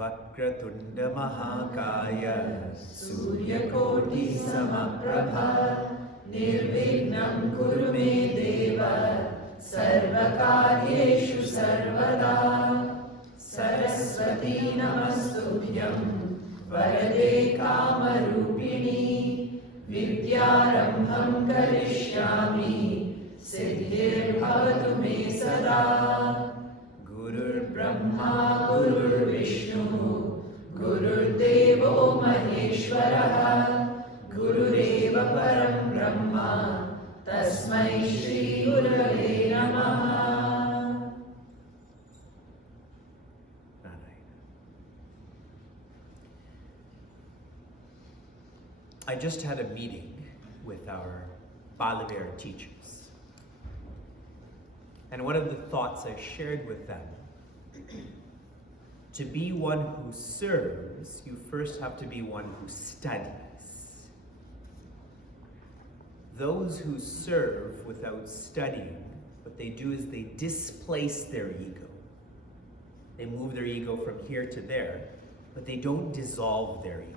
Vakratunda Mahakaya Suryakoti Samaprabha Nirvignam Kuru Me Deva Sarvakaryeshu Sarvada Saraswati Namastubhyam Varade Kamarupini Vidyarambham Karishyami Siddhir Bhavatu Me Sada Gurur Brahma Gurur Vishnu Gurur Devo Maheshwaraha Gurureva Param Brahma Tasmai Shri Gurave Namaha. I just had a meeting with our Balavira teachers. And one of the thoughts I shared with them, to be one who serves, you first have to be one who studies. Those who serve without studying, what they do is they displace their ego. They move their ego from here to there, but they don't dissolve their ego.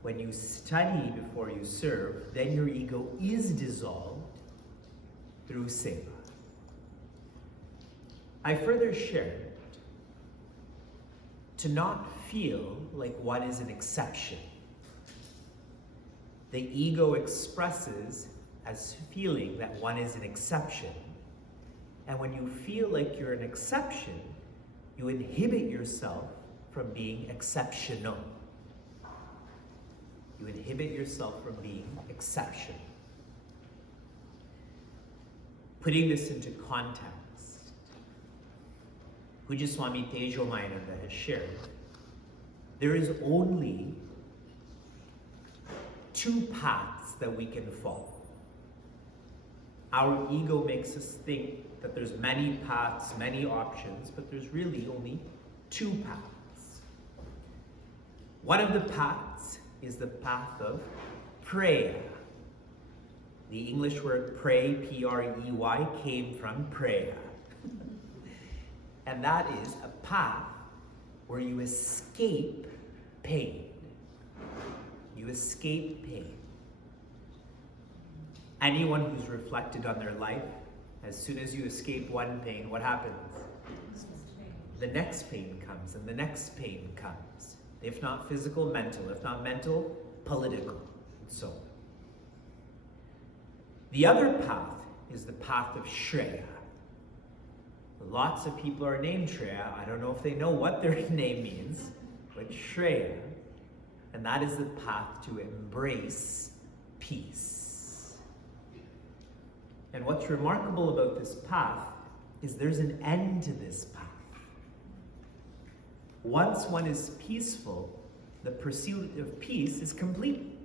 When you study before you serve, then your ego is dissolved through seva. I further shared to not feel like one is an exception. The ego expresses as feeling that one is an exception. And when you feel like you're an exception, you inhibit yourself from being exceptional. You inhibit yourself from being exceptional. Putting this into context, Pujaswami Tejomayananda has shared, there is only two paths that we can follow. Our ego makes us think that there's many paths, many options, but there's really only two paths. One of the paths is the path of prayer. The English word pray, P-R-E-Y, came from prayer. And that is a path where you escape pain. You escape pain. Anyone who's reflected on their life, as soon as you escape one pain, what happens? The next pain comes, and the next pain comes. If not physical, mental. If not mental, political, and so on. The other path is the path of Shreya. Lots of people are named Shreya. I don't know if they know what their name means, but Shreya. And that is the path to embrace peace. And what's remarkable about this path is there's an end to this path. Once one is peaceful, the pursuit of peace is complete.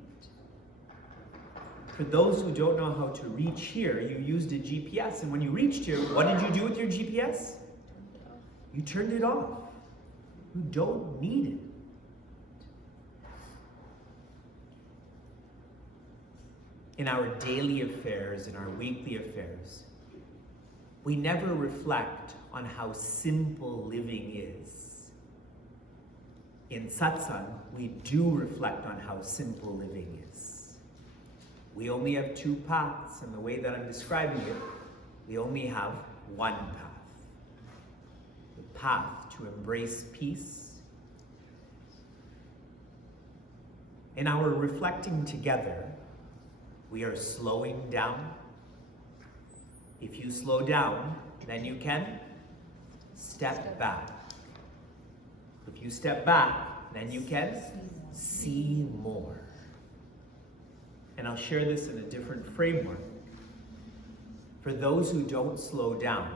For those who don't know how to reach here, you used a GPS, and when you reached here, what did you do with your GPS? You turned it off. You don't need it. In our daily affairs, in our weekly affairs, we never reflect on how simple living is. In satsang, we do reflect on how simple living is. We only have two paths, and the way that I'm describing it, we only have one path. The path to embrace peace. In our reflecting together, we are slowing down. If you slow down, then you can step back. If you step back, then you can see more. And I'll share this in a different framework. For those who don't slow down,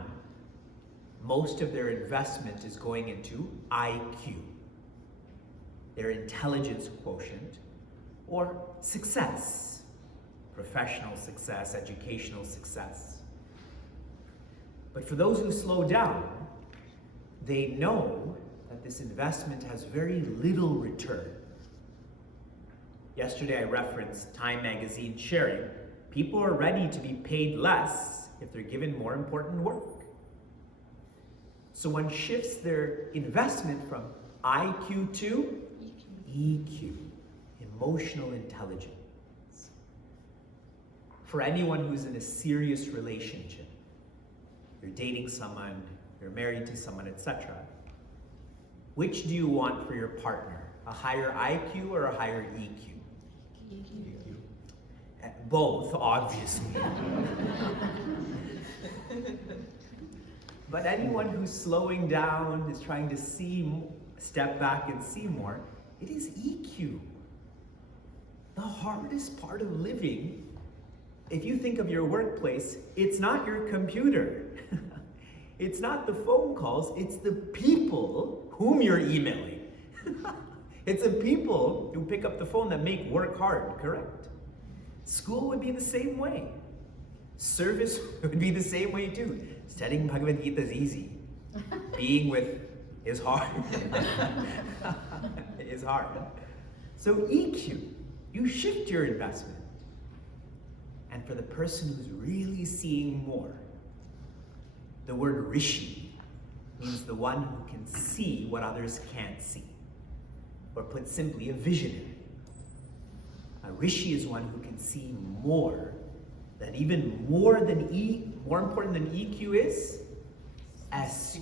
most of their investment is going into IQ, their intelligence quotient, or success, professional success, educational success. But for those who slow down, they know that this investment has very little return. Yesterday I referenced Time magazine sharing, people are ready to be paid less if they're given more important work. So one shifts their investment from IQ to EQ, emotional intelligence. For anyone who's in a serious relationship, you're dating someone, you're married to someone, etc., which do you want for your partner? A higher IQ or a higher EQ? EQ. Both, obviously. But anyone who's slowing down, is trying to step back and see more, it is EQ. The hardest part of living, if you think of your workplace, it's not your computer. It's not the phone calls, it's the people whom you're emailing. It's the people who pick up the phone that make work hard, correct? School would be the same way. Service would be the same way too. Studying Bhagavad Gita is easy. Being with is hard. Is hard. So EQ, you shift your investment. And for the person who's really seeing more, the word rishi means the one who can see what others can't see. Or put simply, a visionary. A rishi is one who can see more, that even more important than EQ is SQ,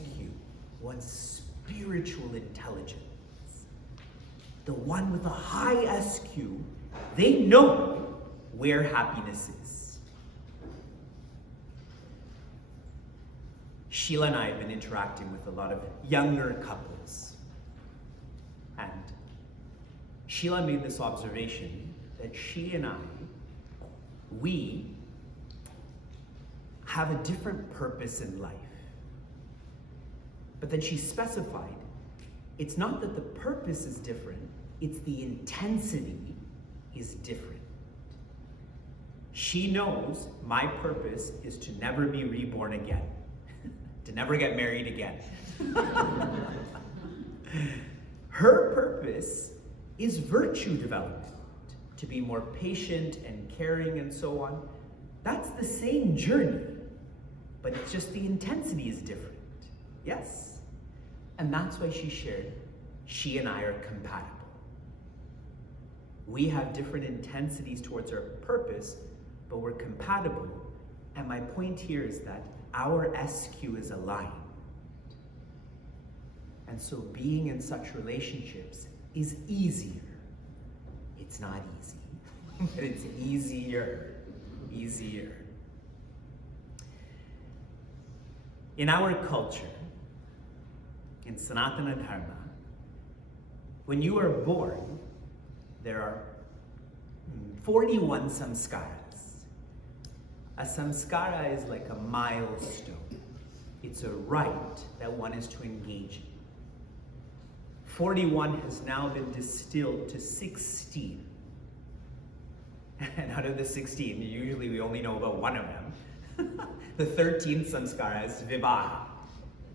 one's spiritual intelligence. The one with a high SQ, they know where happiness is. Sheila and I have been interacting with a lot of younger couples. And Sheila made this observation that she and I, we have a different purpose in life. But then she specified, it's not that the purpose is different, it's the intensity is different. She knows my purpose is to never be reborn again, to never get married again. Her purpose is virtue development, to be more patient and caring and so on. That's the same journey, but it's just the intensity is different. Yes? And that's why she shared, she and I are compatible. We have different intensities towards our purpose, but we're compatible. And my point here is that our SQ is aligned. And so being in such relationships is easier. It's not easy, but it's easier. In our culture, in Sanatana Dharma, when you are born, there are 41 samskaras. A samskara is like a milestone. It's a rite that one is to engage in. 41 has now been distilled to 16. And out of the 16, usually we only know about one of them. The 13th samskara is vivaha,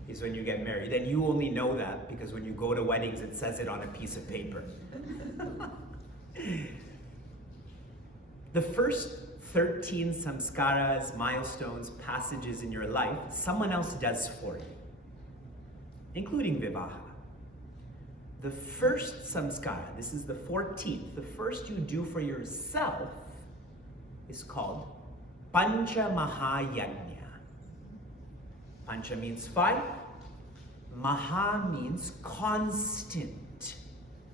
is when you get married. And you only know that because when you go to weddings, it says it on a piece of paper. The first 13 samskaras, milestones, passages in your life, someone else does for you, including vivaha. The first samskara, this is the 14th, the first you do for yourself is called Pancha Mahayajna. Pancha means 5. Maha means constant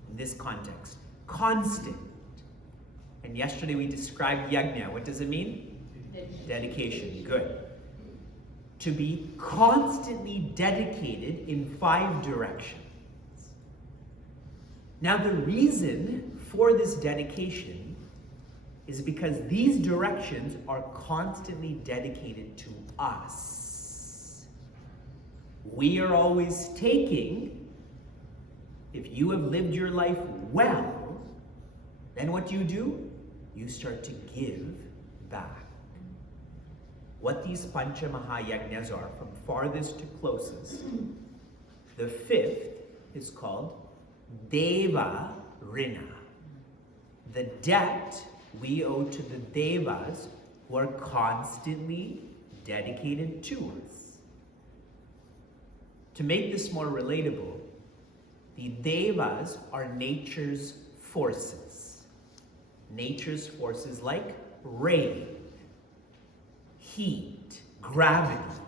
in this context. Constant. And yesterday we described yajna. What does it mean? Dedication. Good. To be constantly dedicated in 5 directions. Now the reason for this dedication is because these directions are constantly dedicated to us. We are always taking. If you have lived your life well, then what do? You start to give back. What these Pancha Mahayajnas are, from farthest to closest, the 5th is called Deva Rina. The debt we owe to the Devas who are constantly dedicated to us. To make this more relatable, the devas are nature's forces. Nature's forces like rain, heat, gravity.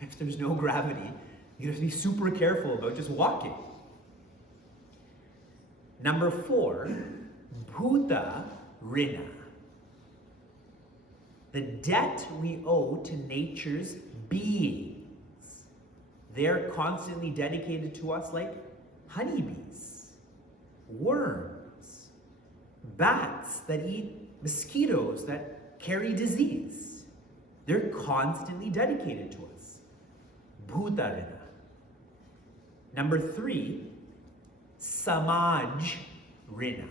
If there's no gravity, you have to be super careful about just walking. Number 4, Bhuta Rina. The debt we owe to nature's beings. They're constantly dedicated to us like honeybees, worms, bats that eat mosquitoes that carry disease. They're constantly dedicated to us. Bhuta Rina. Number 3, Samaj Rina.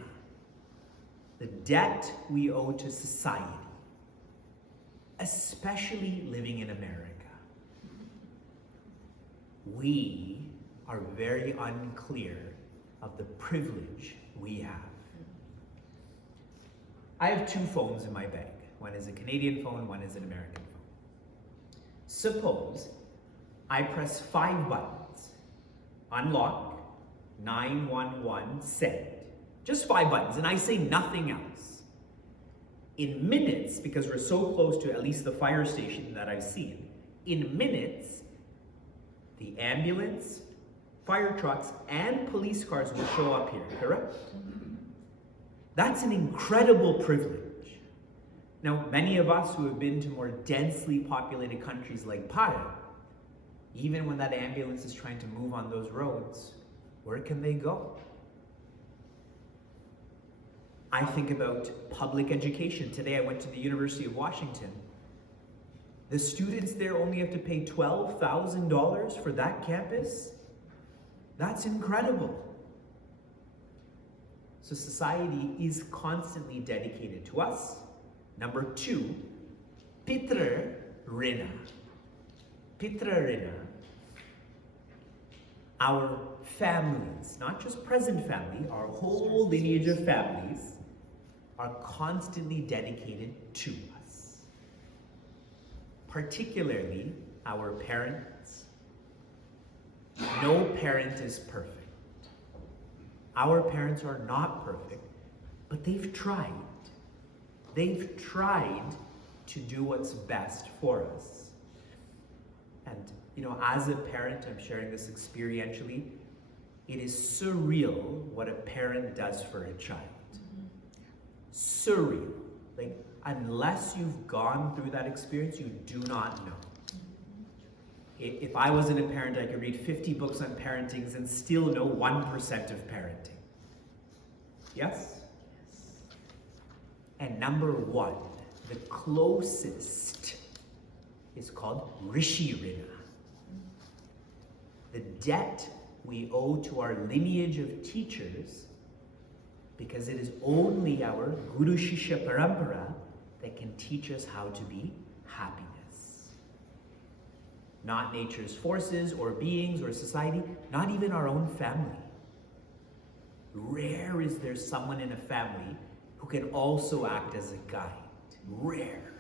The debt we owe to society, especially living in America. We are very unclear of the privilege we have. I have 2 phones in my bag. One is a Canadian phone, one is an American phone. Suppose I press 5 buttons. Unlock, 911, send. Just 5 buttons, and I say nothing else. In minutes, because we're so close to at least the fire station that I've seen, in minutes, the ambulance, fire trucks, and police cars will show up here, correct? That's an incredible privilege. Now, many of us who have been to more densely populated countries like Para, even when that ambulance is trying to move on those roads, where can they go? I think about public education. Today I went to the University of Washington. The students there only have to pay $12,000 for that campus. That's incredible. So society is constantly dedicated to us. Number 2, Pitra Rina. Pitra Rina. Our families, not just present family, our whole lineage of families are constantly dedicated to us. Particularly our parents. No parent is perfect. Our parents are not perfect, but they've tried. They've tried to do what's best for us. And, as a parent, I'm sharing this experientially, it is surreal what a parent does for a child. Surreal. Like, unless you've gone through that experience, you do not know. If I wasn't a parent, I could read 50 books on parenting and still know 1% of parenting. Yes? And number 1, the closest, is called Rishi Rina. The debt we owe to our lineage of teachers, because it is only our Guru Shishya Parampara that can teach us how to be happiness. Not nature's forces or beings or society, not even our own family. Rare is there someone in a family who can also act as a guide. Rare.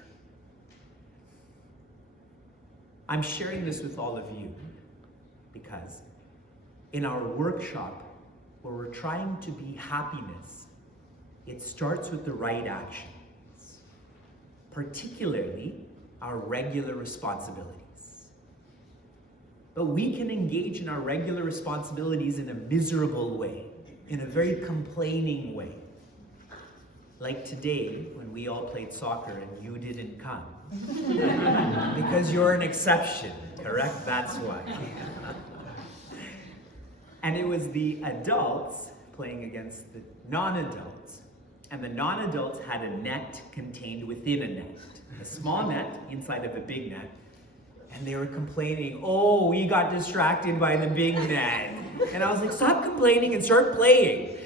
I'm sharing this with all of you because in our workshop, where we're trying to be happiness, it starts with the right actions, particularly our regular responsibilities. But we can engage in our regular responsibilities in a miserable way, in a very complaining way. Like today, when we all played soccer and you didn't come. Because you're an exception, correct? That's why. And it was the adults playing against the non-adults. And the non-adults had a net contained within a net. A small net inside of a big net. And they were complaining, oh, we got distracted by the big net. And I was like, stop complaining and start playing.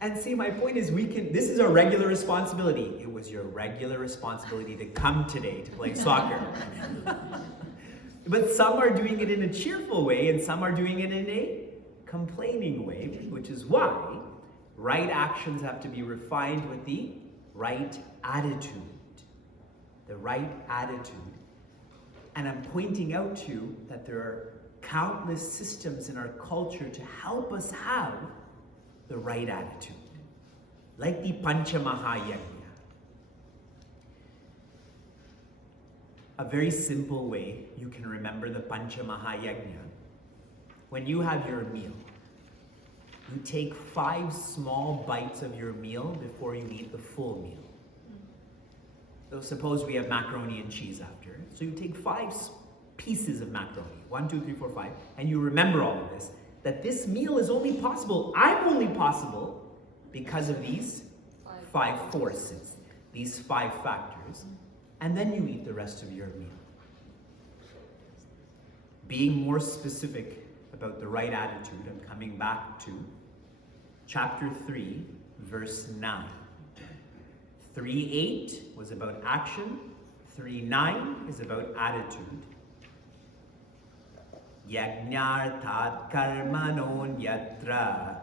And see, my point is this is our regular responsibility. It was your regular responsibility to come today to play soccer. But some are doing it in a cheerful way and some are doing it in a complaining way, which is why right actions have to be refined with the right attitude. The right attitude And I'm pointing out to you that there are countless systems in our culture to help us have the right attitude. Like the Pancha Mahayajna. A very simple way you can remember the Pancha Mahayajna. When you have your meal, you take 5 small bites of your meal before you eat the full meal. So suppose we have macaroni and cheese after. So you take 5 pieces of macaroni, 1, 2, 3, 4, 5, and you remember all of this, that this meal is only possible, I'm only possible, because of these 5 forces, these 5 factors, and then you eat the rest of your meal. Being more specific about the right attitude, I'm coming back to chapter 3, verse 9. 3:8 was about action, 3:9 is about attitude. Yajnarthat karmanon yatra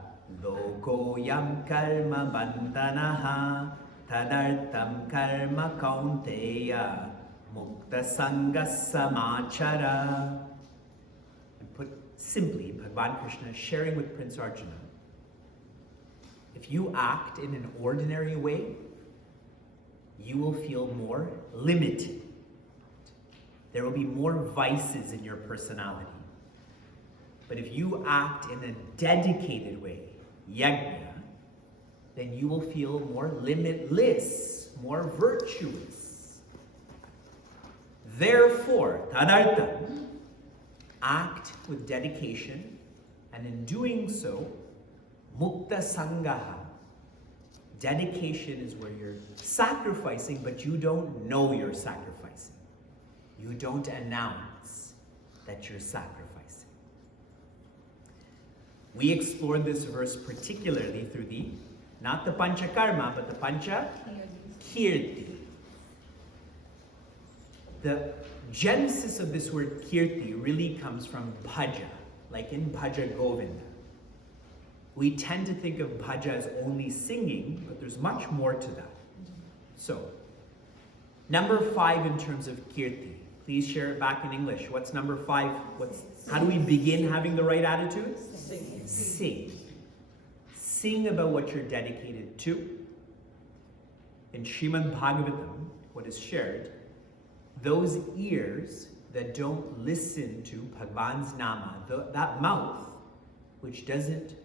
lokoyam karma bandhanaha tadartam karma kaunteya mukta sanga samachara. And put simply, Bhagavan Krishna is sharing with Prince Arjuna, if you act in an ordinary way, you will feel more limited. There will be more vices in your personality. But if you act in a dedicated way, yajna, then you will feel more limitless, more virtuous. Therefore, tadartam, act with dedication, and in doing so, mukta sangaha. Dedication is where you're sacrificing, but you don't know you're sacrificing. You don't announce that you're sacrificing. We explored this verse particularly through not the Panchakarma, but the Pancha Kirti. The genesis of this word Kirti really comes from Bhaja, like in Bhaja Govinda. We tend to think of bhaja as only singing, but there's much more to that. So, number 5 in terms of kirti. Please share it back in English. What's number 5? How do we begin having the right attitude? Sing. Sing about what you're dedicated to. In Srimad Bhagavatam, what is shared, those ears that don't listen to Bhagavan's nama, that mouth which doesn't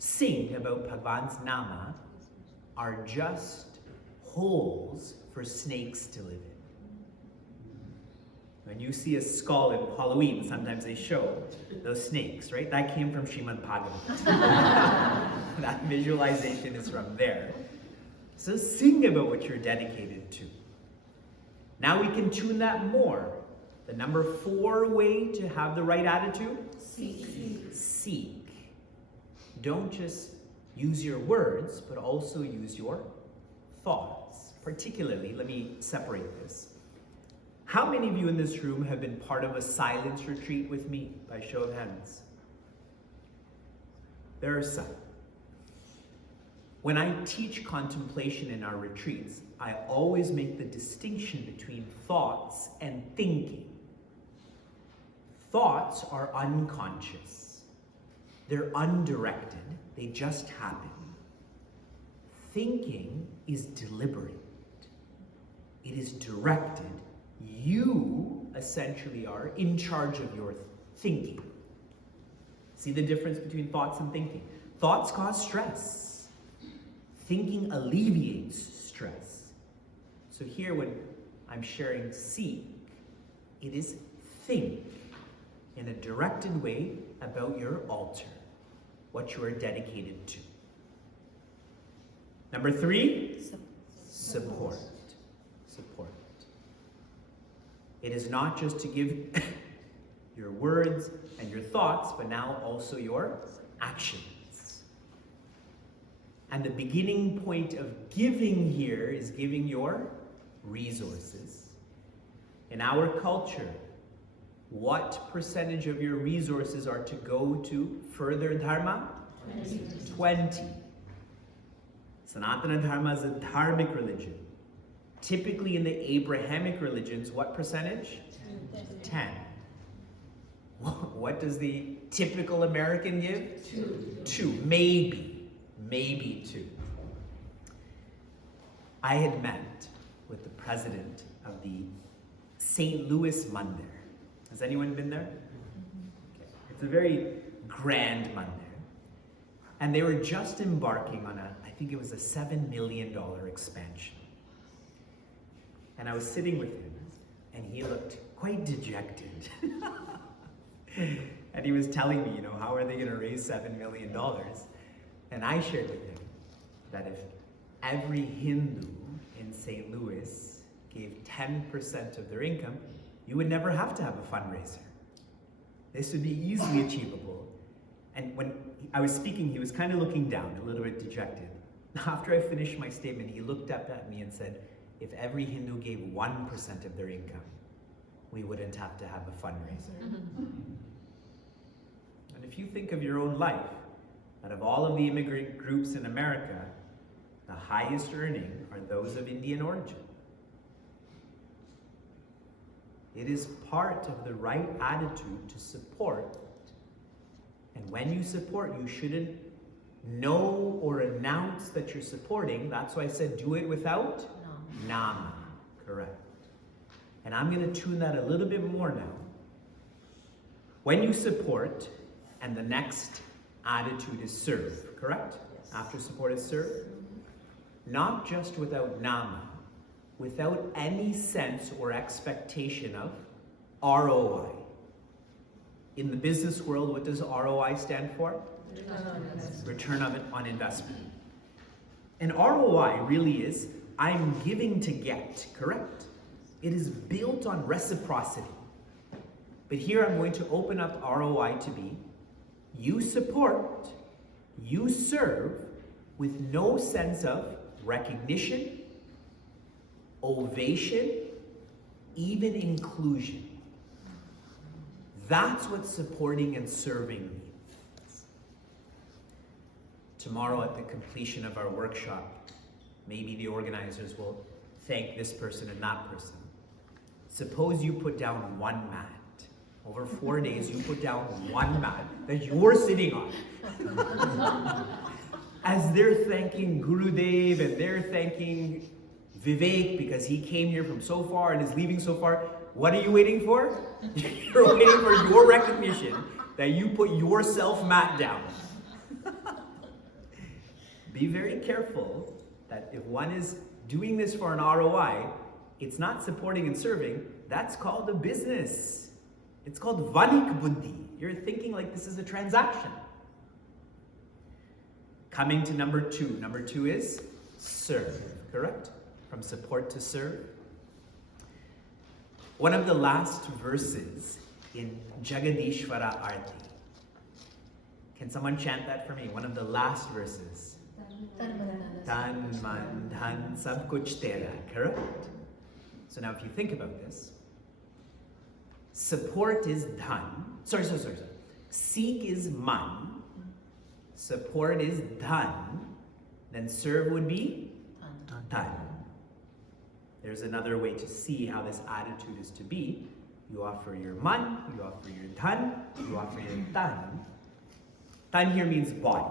sing about Bhagavan's nama, are just holes for snakes to live in. When you see a skull in Halloween, sometimes they show those snakes, right? That came from Srimad Bhagavatam. That visualization is from there. So sing about what you're dedicated to. Now we can tune that more. The number 4 way to have the right attitude? Seek. Don't just use your words, but also use your thoughts. Particularly, let me separate this. How many of you in this room have been part of a silence retreat with me? By show of hands. There are some. When I teach contemplation in our retreats, I always make the distinction between thoughts and thinking. Thoughts are unconscious. They're undirected. They just happen. Thinking is deliberate. It is directed. You essentially are in charge of your thinking. See the difference between thoughts and thinking? Thoughts cause stress. Thinking alleviates stress. So here when I'm sharing seek, it is think in a directed way about your altar, what you are dedicated to. Number 3, support. Support. It is not just to give your words and your thoughts, but now also your actions. And the beginning point of giving here is giving your resources. In our culture, what percentage of your resources are to go to further dharma? 20. Sanatana Dharma is a dharmic religion. Typically in the Abrahamic religions, what percentage? 10. What does the typical American give? 2. Maybe 2. I had met with the president of the St. Louis Mandir. Has anyone been there? Okay. It's a very grand mandir. And they were just embarking on I think it was a $7 million expansion. And I was sitting with him, and he looked quite dejected. And he was telling me, how are they going to raise $7 million? And I shared with him that if every Hindu in St. Louis gave 10% of their income, you would never have to have a fundraiser. This would be easily achievable. And when I was speaking, he was kind of looking down, a little bit dejected. After I finished my statement, he looked up at me and said, if every Hindu gave 1% of their income, we wouldn't have to have a fundraiser. And if you think of your own life, out of all of the immigrant groups in America, the highest earning are those of Indian origin. It is part of the right attitude to support. And when you support, you shouldn't know or announce that you're supporting. That's why I said do it without nama. Correct. And I'm going to tune that a little bit more now. When you support, and the next attitude is serve, correct? Yes. After support is serve. Not just without nama, without any sense or expectation of ROI. In the business world, what does ROI stand for? Return on investment. And ROI really is, I'm giving to get, correct? It is built on reciprocity. But here I'm going to open up ROI to be, you support, you serve with no sense of recognition, ovation, even inclusion. That's what supporting and serving means. Tomorrow at the completion of our workshop, maybe the organizers will thank this person and that person. Suppose you put down one mat. Over 4 days, you put down one mat that you're sitting on. As they're thanking Gurudev and they're thanking Vivek because he came here from so far and is leaving so far, what are you waiting for? You're waiting for your recognition that you put yourself mat down. Be very careful that if one is doing this for an ROI, it's not supporting and serving, that's called a business. It's called vanik buddhi. You're thinking like this is a transaction. Coming to number 2. Number 2 is serve, correct? From support to serve. One of the last verses in Jagadishvara Arti. Can someone chant that for me? One of the last verses. Tan, man, dhan, sab kuch tera, correct? So now if you think about this, support is dhan. Sorry. Seek is man. Support is dhan. Then serve would be dhan. There's another way to see how this attitude is to be. You offer your man, you offer your dhan, you offer your tan. Tan here means body,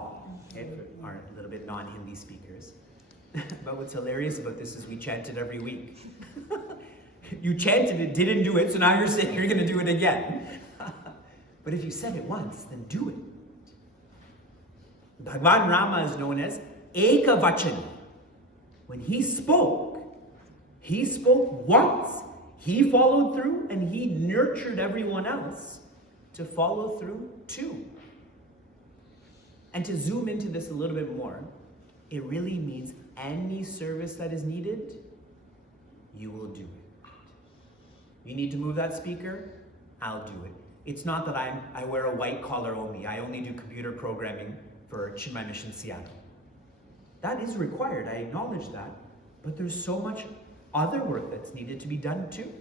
okay, for our little bit non-Hindi speakers. But what's hilarious about this is we chant it every week. You chanted it, didn't do it, so now you're saying you're going to do it again. But if you said it once, then do it. Bhagwan Rama is known as Eka Vachani. When he spoke once. He followed through, and he nurtured everyone else to follow through too. And to zoom into this a little bit more, it really means any service that is needed, you will do it. You need to move that speaker? I'll do it. It's not that I wear a white collar only. I only do computer programming for Chinmay Mission Seattle. That is required, I acknowledge that. But there's so much other work that's needed to be done too.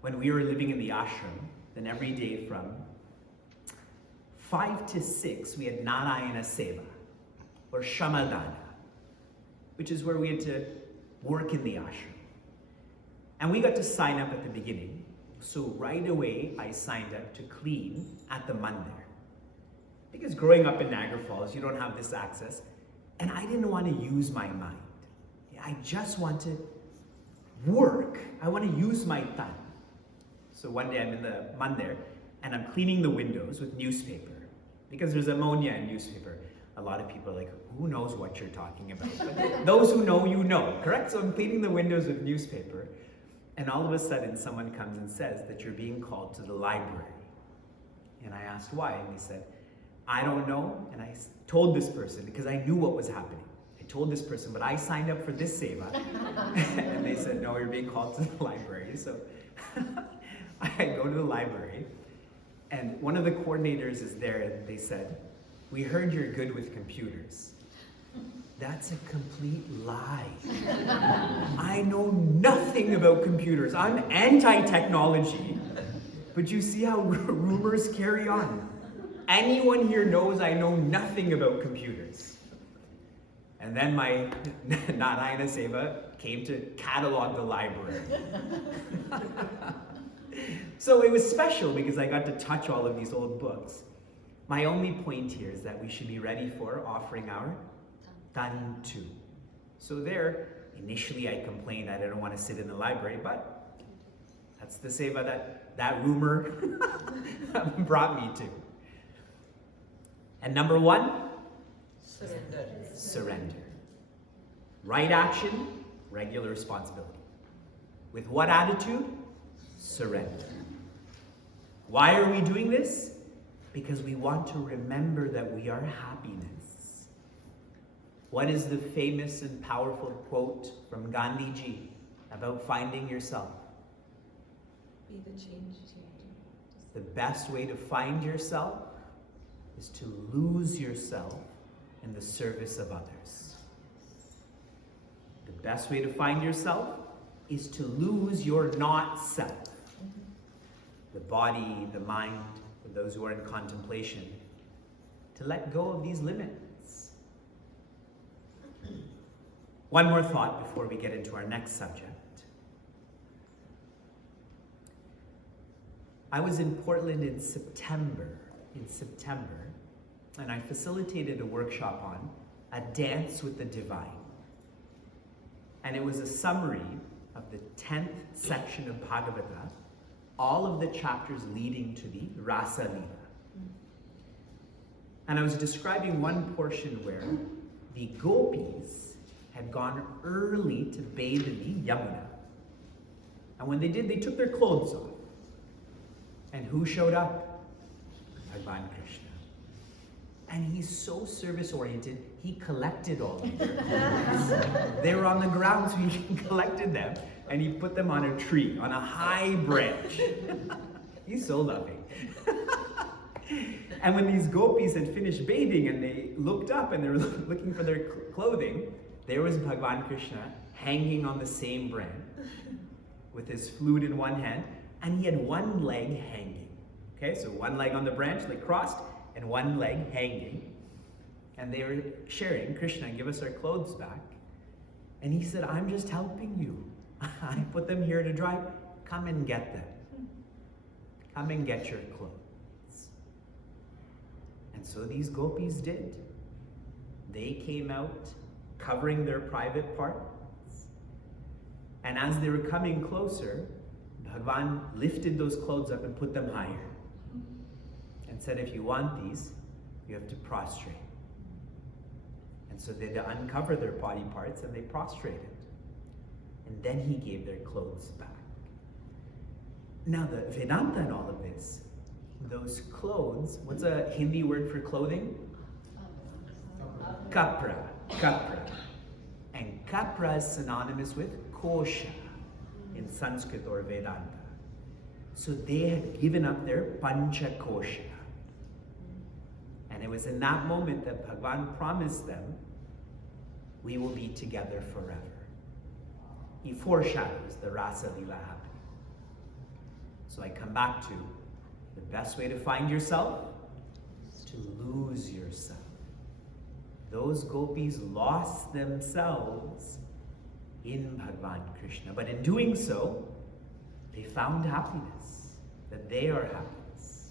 When we were living in the ashram, then every day from 5 to 6, we had Narayana Seva, or Shamadana. which is where we had to work in the ashram. And we got to sign up at the beginning. So right away, I signed up to clean at the mandir. Because growing up in Niagara Falls, you don't have this access. And I didn't want to use my mind. I just want to work. I want to use my time. So one day I'm in the mandir and I'm cleaning the windows with newspaper. Because there's ammonia in newspaper. A lot of people are like, who knows what you're talking about? But those who know, you know, correct? So I'm cleaning the windows with newspaper. And all of a sudden, someone comes and says that you're being called to the library. And I asked why, and they said, I don't know. And I told this person, because I knew what was happening. I told this person, but I signed up for this seva. And they said, no, you're being called to the library. So I go to the library, and one of the coordinators is there, and they said, we heard you're good with computers. That's a complete lie. I know nothing about computers. I'm anti-technology. But you see how rumors carry on. Anyone here knows I know nothing about computers. And then my Narayana Seva came to catalog the library. So it was special because I got to touch all of these old books. My only point here is that we should be ready for offering our Tantu. So there, initially I complained I didn't want to sit in the library, but that's the seva that rumor brought me to. And number one, Surrender. Surrender. Right action, regular responsibility. With what attitude? Surrender. Why are we doing this? Because we want to remember that we are happiness. What is the famous and powerful quote from Gandhiji about finding yourself? Be the change. The best way to find yourself is to lose yourself in the service of others. The best way to find yourself is to lose your not self. The body, the mind, for those who are in contemplation, to let go of these limits. One more thought before we get into our next subject. I was in Portland in September, and I facilitated a workshop on a dance with the divine. And it was a summary of the 10th section of Bhagavata, all of the chapters leading to the Rasa Leela. And I was describing one portion where the gopis had gone early to bathe in the Yamuna. And when they did, they took their clothes off. And who showed up? Bhagavan Krishna. And he's so service-oriented, he collected all of them. They were on the ground, so he collected them, and he put them on a tree, on a high branch. He's so loving. And when these gopis had finished bathing and they looked up and they were looking for their clothing, there was Bhagavan Krishna hanging on the same branch with his flute in one hand, and he had one leg hanging. Okay, so one leg on the branch, like crossed, and one leg hanging. And they were sharing, Krishna, give us our clothes back. And he said, I'm just helping you. I put them here to dry. Come and get them. Come and get your clothes. And so these gopis did. They came out covering their private parts. And as they were coming closer, Bhagavan lifted those clothes up and put them higher. And said, if you want these, you have to prostrate. And so they had to uncover their body parts and they prostrated. And then he gave their clothes back. Now the Vedanta in all of this, those clothes, what's a Hindi word for clothing? Kapra. Kapra. And kapra is synonymous with kosha in Sanskrit or Vedanta. So they had given up their pancha kosha. And it was in that moment that Bhagavan promised them, we will be together forever. He foreshadows the Rasa Leela happening. So I come back to the best way to find yourself is to lose yourself. those gopis lost themselves in Bhagavan Krishna. But in doing so, they found happiness, that they are happiness.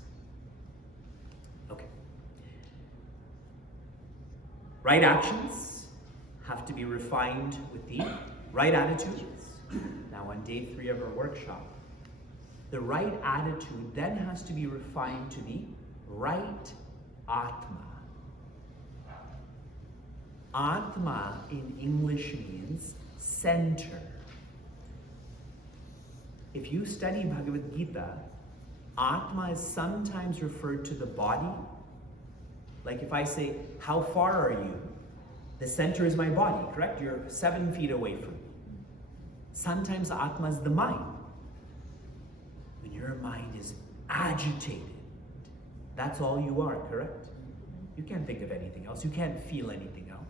Okay. Right actions have to be refined with the right attitudes. Now on day 3 of our workshop, the right attitude then has to be refined to the right Atma. Atma in English means center. If you study Bhagavad Gita, Atma is sometimes referred to the body. Like if I say, how far are you? The center is my body, correct? You're 7 feet away from me. Sometimes Atma is the mind. When your mind is agitated, that's all you are, correct? You can't think of anything else. You can't feel anything else.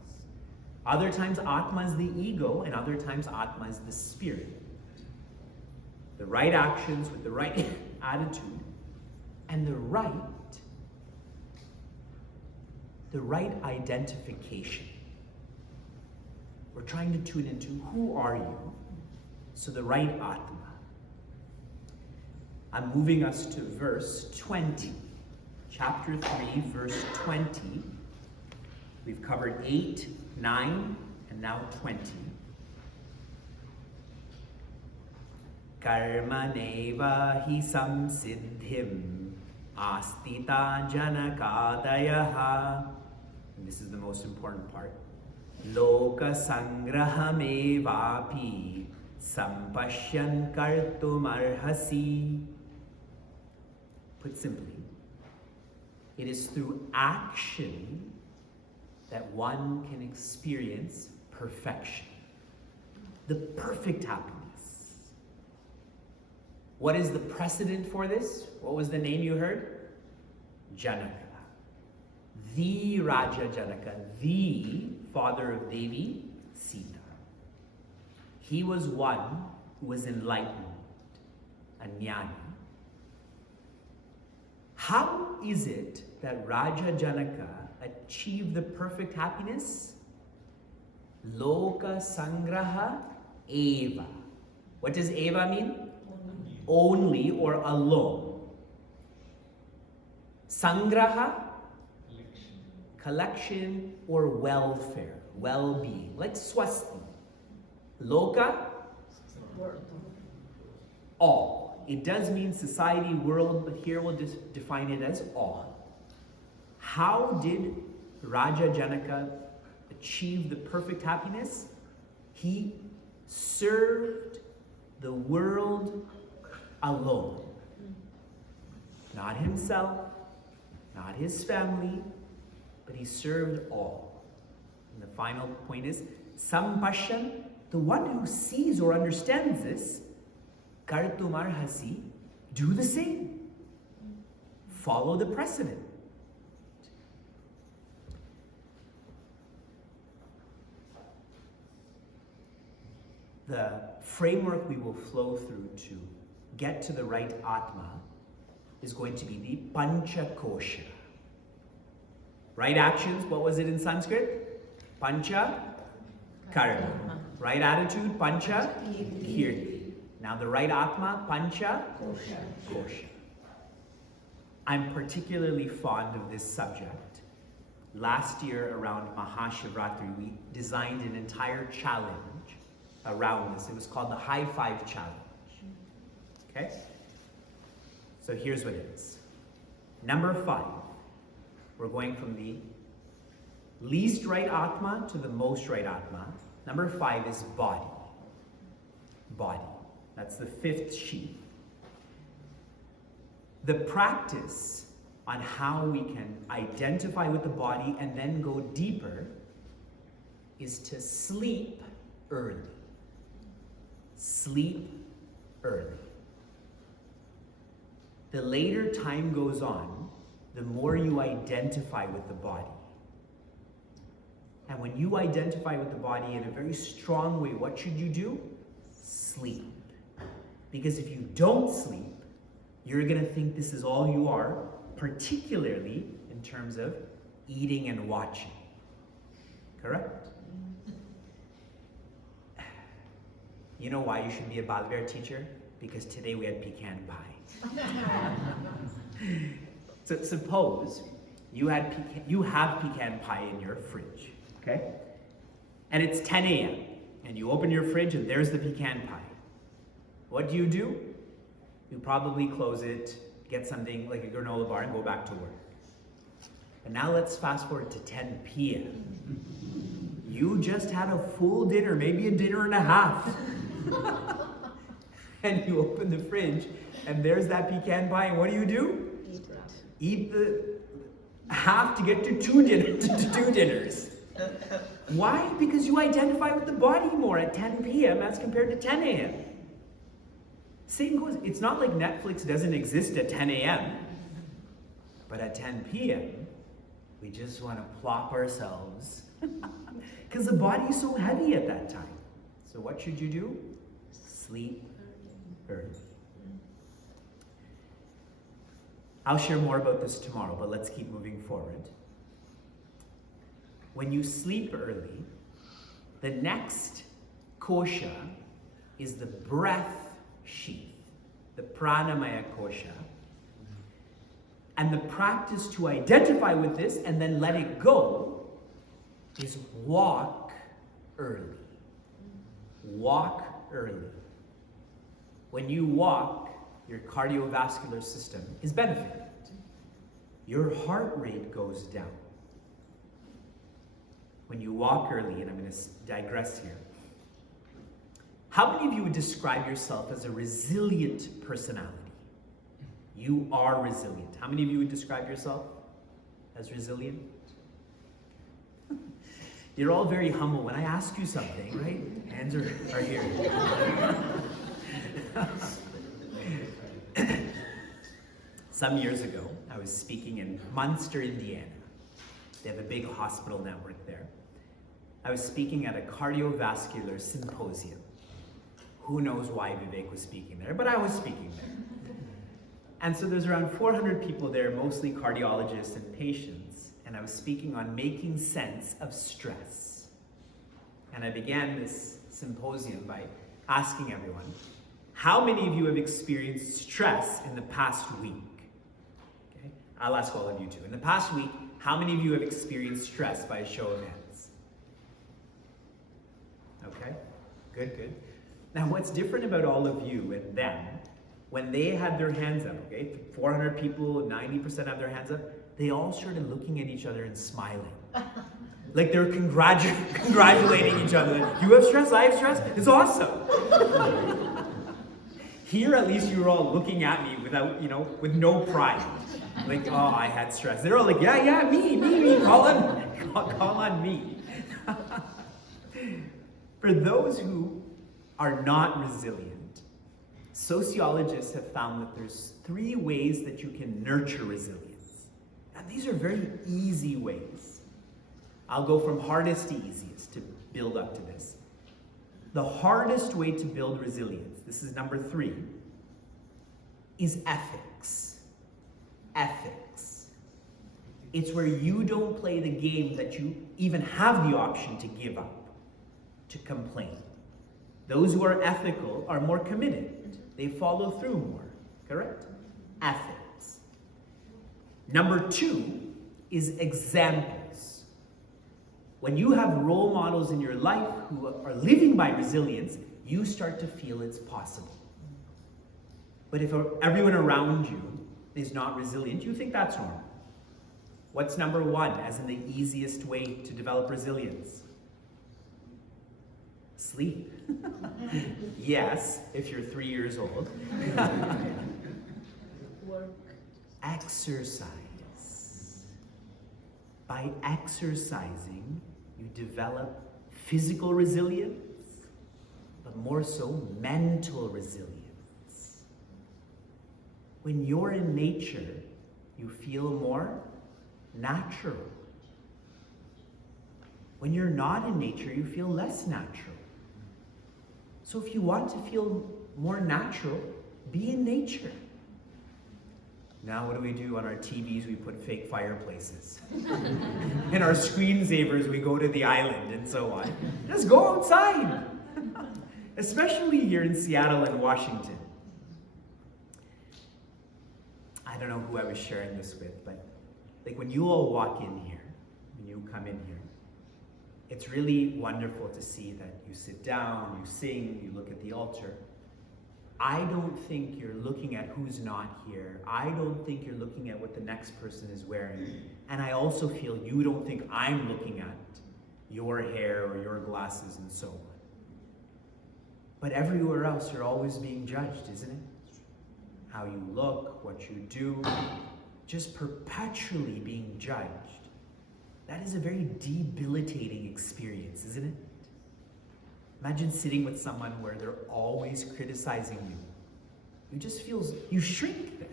Other times Atma is the ego, and other times Atma is the spirit. The right actions with the right attitude, and the right identification. We're trying to tune into who are you? So the right Atma. I'm moving us to verse 20. Chapter 3, verse 20. We've covered 8, 9, and now 20. Karmaneva hi samsiddhim astita janakadayaha. And this is the most important part. Loka sangrahamevapi sampashyan kartum arhasi. Put simply, it is through action that one can experience perfection, the perfect happiness. What is the precedent for this? What was the name you heard? Janaka. The Raja Janaka, the father of Devi Sita. He was one who was enlightened, a jnani. How is it that Raja Janaka achieved the perfect happiness? Loka Sangraha Eva. What does Eva mean? Only or alone. Sangraha, collection or welfare, well-being, like swasti. Loka, all. It does mean society, world, but here we'll just define it as all. How did Raja Janaka achieve the perfect happiness? He served the world alone. Not himself, not his family, but he served all. And the final point is, Sampashyan, the one who sees or understands this, Kartum arhasi, do the same. Follow the precedent. The framework we will flow through to get to the right Atma is going to be the Pancha Kosha. Right actions, what was it in Sanskrit? Pancha Karma. Right attitude, Pancha Kirti. Now the right Atma, Pancha Kosha. I'm particularly fond of this subject. Last year around Mahashivratri, we designed an entire challenge around this. It was called the High Five Challenge. Okay? So here's what it is. Number 5. We're going from the least right Atma to the most right Atma. Number 5 is body. Body. That's the 5th sheet. The practice on how we can identify with the body and then go deeper is to sleep early. Sleep early. The later time goes on, the more you identify with the body. And when you identify with the body in a very strong way, what should you do? Sleep. Because if you don't sleep, you're going to think this is all you are, particularly in terms of eating and watching. correct? You know why you should be a Balbear teacher? Because today we had pecan pie. So suppose you have pecan pie in your fridge, okay? And it's 10 a.m. and you open your fridge and there's the pecan pie. What do? You probably close it, get something like a granola bar and go back to work. And now let's fast forward to 10 p.m. You just had a full dinner, maybe a dinner and a half. And you open the fridge and there's that pecan pie, and what do? Eat the half to get to two dinners. Why? Because you identify with the body more at 10 p.m. as compared to 10 a.m. Same goes, it's not like Netflix doesn't exist at 10 a.m. But at 10 p.m., we just want to plop ourselves because the body's so heavy at that time. So what should you do? Sleep early. I'll share more about this tomorrow, but let's keep moving forward. When you sleep early, the next kosha is the breath sheath, the pranamaya kosha. And the practice to identify with this and then let it go is walk early. Walk early. When you walk, your cardiovascular system is benefited. Your heart rate goes down. When you walk early, and I'm going to digress here, how many of you would describe yourself as a resilient personality? You are resilient. How many of you would describe yourself as resilient? You're all very humble. When I ask you something, right? Hands are here. Some years ago, I was speaking in Munster, Indiana. They have a big hospital network there. I was speaking at a cardiovascular symposium. Who knows why Vivek was speaking there, but I was speaking there. And so there's around 400 people there, mostly cardiologists and patients, and I was speaking on making sense of stress. And I began this symposium by asking everyone, how many of you have experienced stress in the past week? Okay, I'll ask all of you too. In the past week, how many of you have experienced stress by a show of hands? Okay, good. Now what's different about all of you and them, when they had their hands up, okay, 400 people, 90% have their hands up, they all started looking at each other and smiling. Like they're congratulating each other. You have stress, I have stress, it's awesome. Here at least you were all looking at me without, with no pride. Like, oh, I had stress. They're all like, yeah, me, call on me. For those who are not resilient, sociologists have found that there's 3 ways that you can nurture resilience. And these are very easy ways. I'll go from hardest to easiest to build up to this. The hardest way to build resilience, this is number 3, is ethics. Ethics. It's where you don't play the game that you even have the option to give up, to complain. Those who are ethical are more committed. They follow through more, correct? Ethics. Number 2 is examples. When you have role models in your life who are living by resilience, you start to feel it's possible. But if everyone around you is not resilient, you think that's normal. What's number 1, as in the easiest way to develop resilience? Sleep. Yes, if you're 3 years old. Work. Exercise. By exercising, you develop physical resilience, but more so mental resilience. When you're in nature, you feel more natural. When you're not in nature, you feel less natural. So if you want to feel more natural, be in nature. Now what do? On our TVs, we put fake fireplaces. In our screensavers, we go to the island and so on. Just go outside. Especially here in Seattle and Washington. I don't know who I was sharing this with, but like when you all walk in here, when you come in here, it's really wonderful to see that you sit down, you sing, you look at the altar. I don't think you're looking at who's not here. I don't think you're looking at what the next person is wearing. And I also feel you don't think I'm looking at your hair or your glasses and so on. But everywhere else, you're always being judged, isn't it? How you look, what you do, just perpetually being judged. That is a very debilitating experience, isn't it? Imagine sitting with someone where they're always criticizing you. You just feel, you shrink then.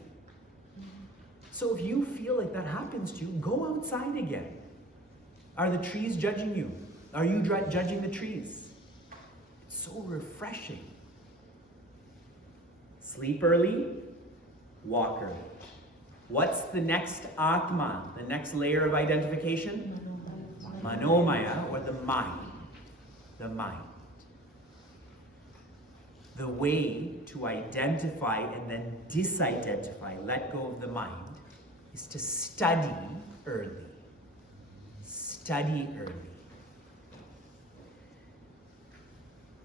So if you feel like that happens to you, go outside again. Are the trees judging you? Are you judging the trees? It's so refreshing. Sleep early, walk early. What's the next Atma, the next layer of identification? Manomaya, or the mind. The mind. The way to identify and then disidentify, let go of the mind, is to study early. Study early.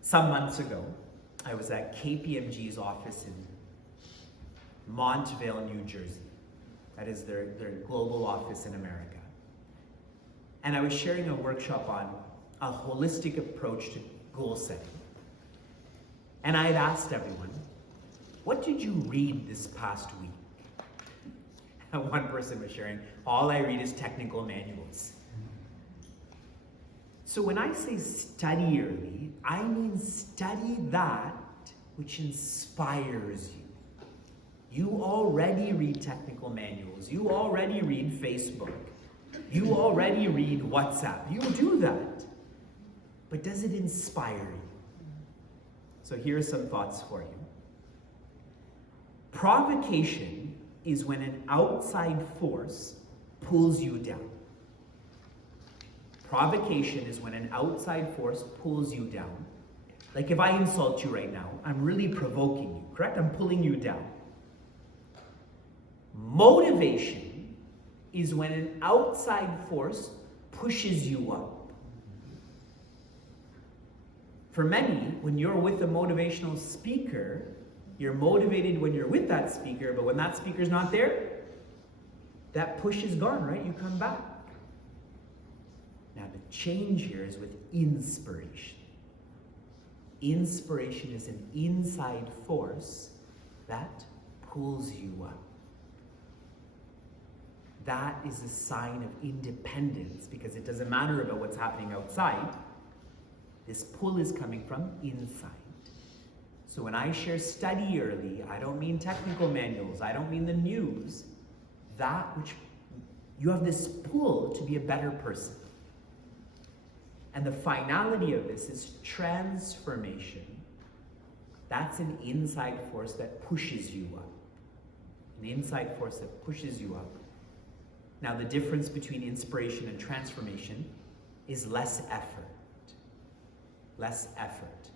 Some months ago, I was at KPMG's office in Montvale, New Jersey. That is their global office in America. And I was sharing a workshop on a holistic approach to goal setting. And I had asked everyone, what did you read this past week? And one person was sharing, all I read is technical manuals. So when I say study early, I mean study that which inspires you. You already read technical manuals. You already read Facebook. You already read WhatsApp. You do that. But does it inspire you? So here are some thoughts for you. Provocation is when an outside force pulls you down. Provocation is when an outside force pulls you down. Like if I insult you right now, I'm really provoking you, correct? I'm pulling you down. Motivation is when an outside force pushes you up. For many, when you're with a motivational speaker, you're motivated when you're with that speaker, but when that speaker's not there, that push is gone, right? You come back. Now the change here is with inspiration. Inspiration is an inside force that pulls you up. That is a sign of independence because it doesn't matter about what's happening outside. This pull is coming from inside. So when I share study early, I don't mean technical manuals. I don't mean the news. That which you have this pull to be a better person. And the finality of this is transformation. That's an inside force that pushes you up. An inside force that pushes you up. Now the difference between inspiration and transformation is less effort. Less effort.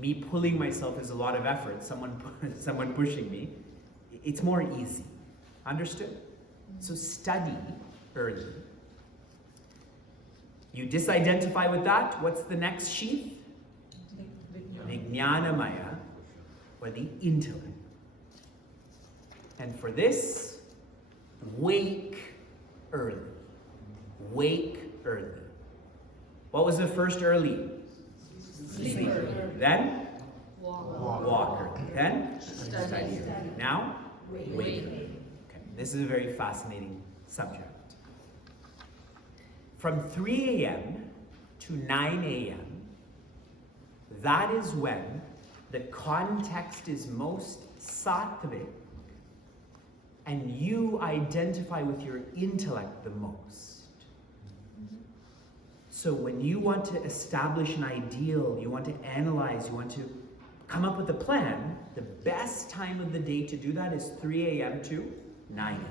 Me pulling myself is a lot of effort. Someone pushing me. It's more easy. Understood? So study early. You disidentify with that. What's the next sheath? Vijnanamaya, or the intellect. And for this, wake early. Wake early. What was the first early? Sleep. Then? Walk early. Then? Study early. Now? Wake early. Okay. This is a very fascinating subject. From 3 a.m. to 9 a.m., that is when the context is most sattvic and you identify with your intellect the most. So when you want to establish an ideal, you want to analyze, you want to come up with a plan, the best time of the day to do that is 3 a.m. to 9 a.m.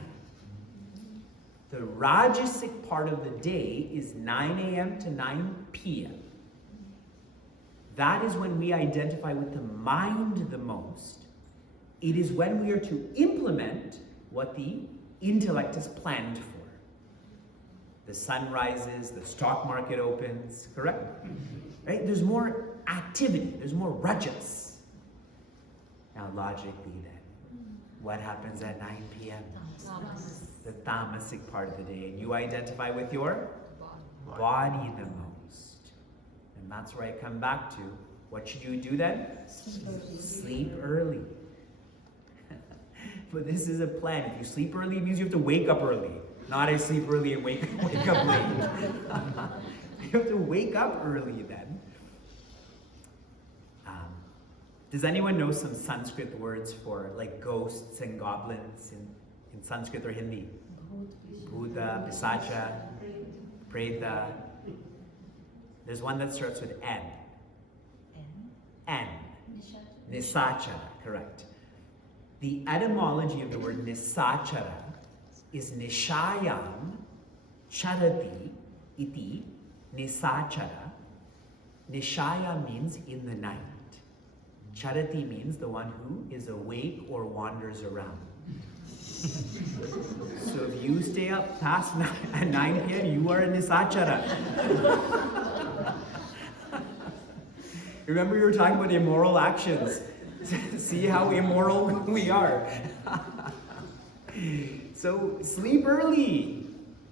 The Rajasic part of the day is 9 a.m. to 9 p.m. That is when we identify with the mind the most. It is when we are to implement what the intellect is planned for. The sun rises, the stock market opens, correct? Right? There's more activity, there's more rajas. Now logically then, what happens at 9 p.m.? The tamasic part of the day. And you identify with your body the most. And that's where I come back to, what should you do then? Sleep early. But this is a plan. If you sleep early, it means you have to wake up early. Not I sleep early and wake up late. You have to wake up early then. Does anyone know some Sanskrit words for like ghosts and goblins in Sanskrit or Hindi? Bhuta, Pisacha, Preta. There's one that starts with N. N. Nisachara, correct. The etymology of the word Nisachara is Nishayam Charati iti Nisachara. Nishaya means in the night. Charati means the one who is awake or wanders around. So if you stay up past 9 p.m., you are a Nisachara. Remember you were talking about immoral actions. See how immoral we are. So sleep early,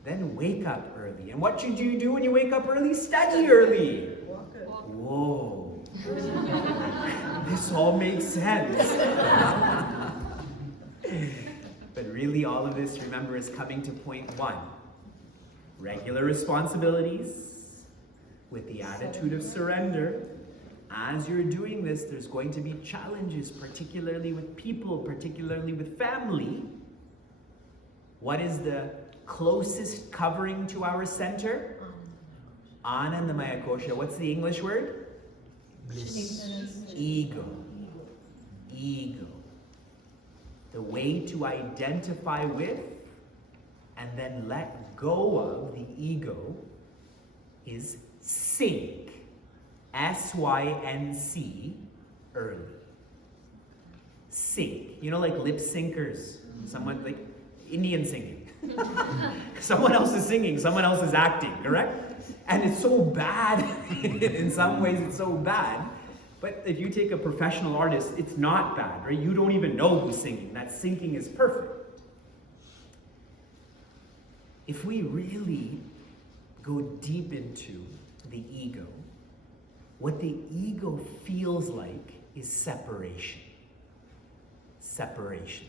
then wake up early. And what should you do when you wake up early? Study early. Whoa. This all makes sense. But really all of this, remember, is coming to point one. Regular responsibilities with the attitude of surrender. As you're doing this, there's going to be challenges, particularly with people, particularly with family. What is the closest covering to our center? Anandamaya Kosha. What's the English word? Bliss. Ego. Ego. The way to identify with and then let go of the ego is sync. S-Y-N-C, early. Sync. You know, like lip syncers. Someone like Indian singing. Someone else is singing, someone else is acting, correct? And it's so bad. In some ways it's so bad. But if you take a professional artist, it's not bad, right? You don't even know who's singing. That syncing is perfect. If we really go deep into the ego, what the ego feels like is separation. Separation.